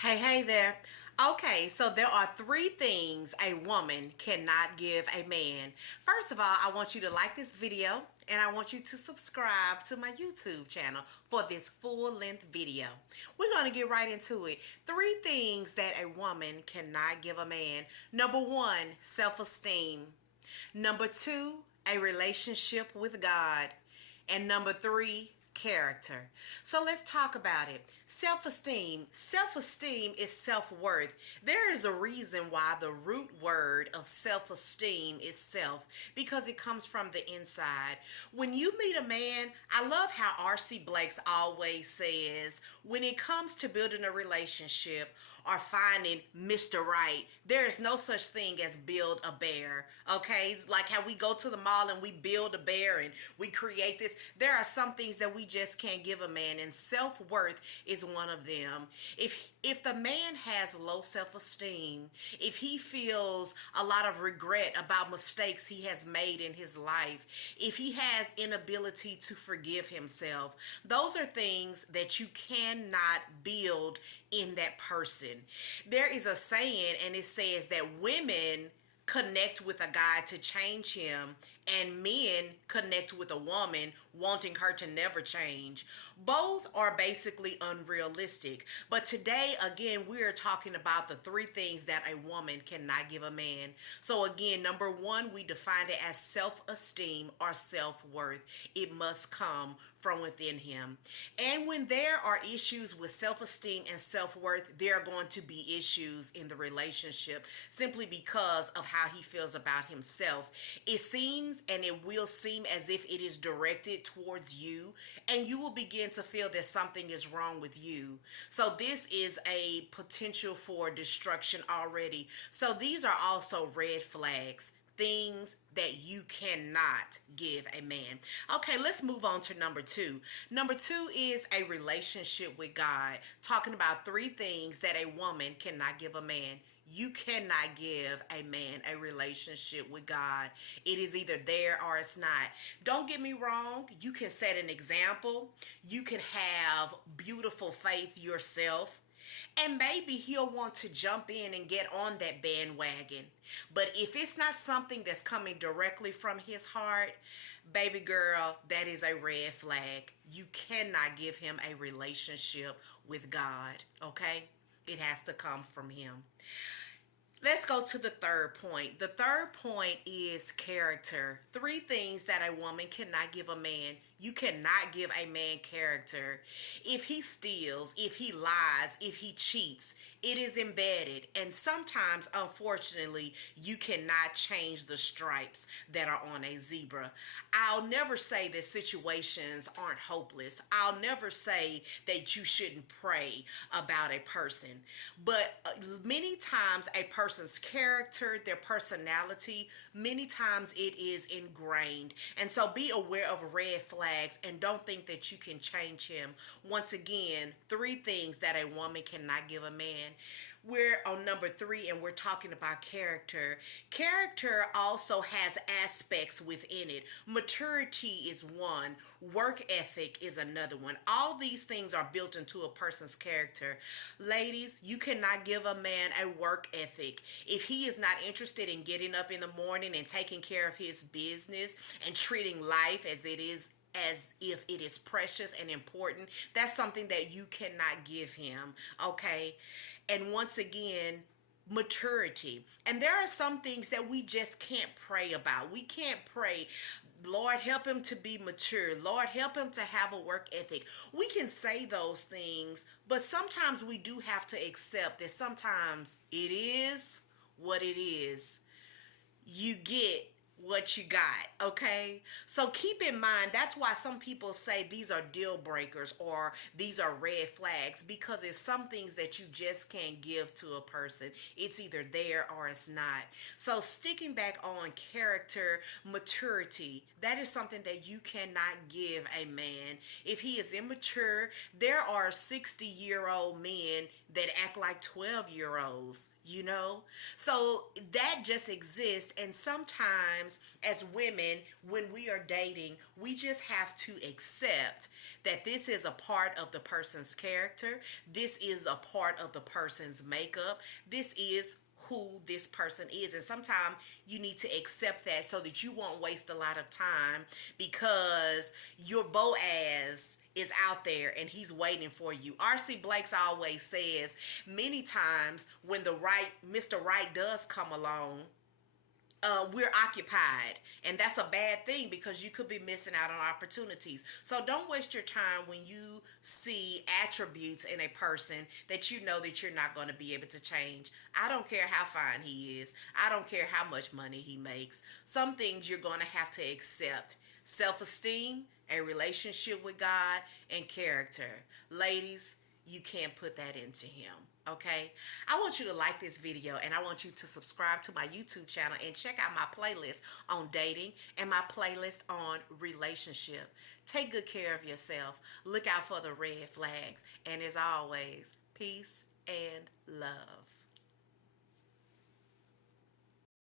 Hey there. Okay, so there are three things a woman cannot give a man. First of all, I want you to like this video and I want you to subscribe to my YouTube channel for this full length video. We're going to get right into it. Three things that a woman cannot give a man. Number one, self esteem. Number two, a relationship with God. And number three, character. So let's talk about it. Self-esteem. Self-esteem is self-worth. There is a reason why the root word of self-esteem is self, because it comes from the inside. When you meet a man, I love how R.C. Blakes always says, when it comes to building a relationship or finding Mr. Right, there is no such thing as build a bear. Okay? It's like how we go to the mall and we build a bear and we create this. There are some things that we just can't give a man, and self-worth is one of them. If the man has low self-esteem, if he feels a lot of regret about mistakes he has made in his life, if he has inability to forgive himself, those are things that you cannot build in that person. There is a saying, and it says that women connect with a guy to change him, and men connect with a woman wanting her to never change. Both are basically unrealistic. But today, again, we're talking about the three things that a woman cannot give a man. So again, number one, we define it as self-esteem or self-worth. It must come from within him. And when there are issues with self-esteem and self-worth, there are going to be issues in the relationship simply because of how he feels about himself. It seems and it will seem as if it is directed towards you, and you will begin to feel that something is wrong with you. So this is a potential for destruction already. So these are also red flags, things that you cannot give a man. Okay, let's move on to number two. Number two is a relationship with God. Talking about three things that a woman cannot give a man. You cannot give a man a relationship with God. It is either there or it's not. Don't get me wrong. You can set an example. You can have beautiful faith yourself. And maybe he'll want to jump in and get on that bandwagon. But if it's not something that's coming directly from his heart, baby girl, that is a red flag. You cannot give him a relationship with God, okay? It has to come from him. Let's go to the third point. The third point is character. Three things that a woman cannot give a man. You cannot give a man character. If he steals, if he lies, if he cheats, it is embedded. And sometimes, unfortunately, you cannot change the stripes that are on a zebra. I'll never say that situations aren't hopeless. I'll never say that you shouldn't pray about a person. But many times a person's character, their personality, many times it is ingrained. And so be aware of red flags and don't think that you can change him. Once again, three things that a woman cannot give a man. We're on number three and we're talking about character. Character also has aspects within it. Maturity is one. Work ethic is another one. All these things are built into a person's character. Ladies, you cannot give a man a work ethic. If he is not interested in getting up in the morning and taking care of his business and treating life as if it is precious and important, that's something that you cannot give him, okay? And once again, maturity. And there are some things that we just can't pray about. We can't pray, Lord, help him to be mature. Lord, help him to have a work ethic. We can say those things, but sometimes we do have to accept that sometimes it is what it is. You get what you got, okay? So keep in mind, that's why some people say these are deal breakers or these are red flags, because it's some things that you just can't give to a person. It's either there or it's not. So sticking back on character, maturity, that is something that you cannot give a man. If he is immature, there are 60-year-old men that act like 12-year-olds, you know? So that just exists, and sometimes as women, when we are dating, we just have to accept that this is a part of the person's character. This is a part of the person's makeup. This is who this person is. And sometimes you need to accept that so that you won't waste a lot of time, because your Boaz is out there and he's waiting for you. R.C. Blakes always says many times when the right Mr. Right does come along, we're occupied, and that's a bad thing because you could be missing out on opportunities. So don't waste your time when you see attributes in a person that you know that you're not going to be able to change. I don't care how fine he is. I don't care how much money he makes. Some things you're going to have to accept: self-esteem, a relationship with God, and character. Ladies, you can't put that into him. Okay, I want you to like this video, and I want you to subscribe to my YouTube channel and check out my playlist on dating and my playlist on relationship. Take good care of yourself. Look out for the red flags. And as always, peace and love.